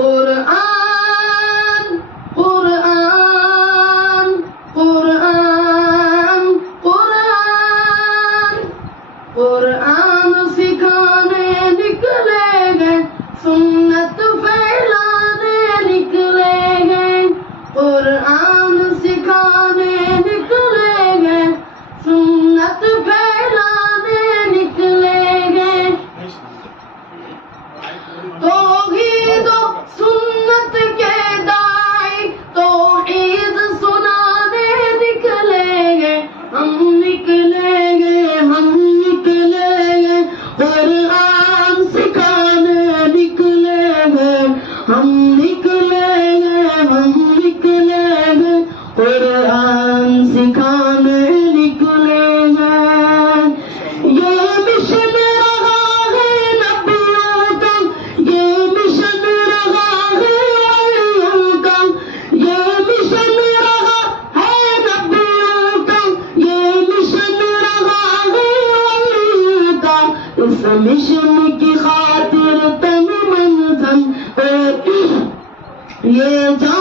قرآن قرآن قرآن قرآن قرآن سکھانے نکلے گئے سنت پھیلانے نکلے گئے قرآن سکھانے نکلے گئے سنت پھیلانے نکلے گئے توحید و سنت کے داعی توحید سنانے نکلے گئے ہم نکلے گئے قرآن سکھانے نکلے گئے ہم نکلے گئے قرآن سکھانے نکلے گئے یہ مشن رہا ہے نبیوں کا یہ مشن رہا ہے ولیوں کا یہ مشن رہا ہے نبیوں کا یہ مشن رہا ہے ولیوں کا اس مشن کی خاطر تن من دھن یہ جان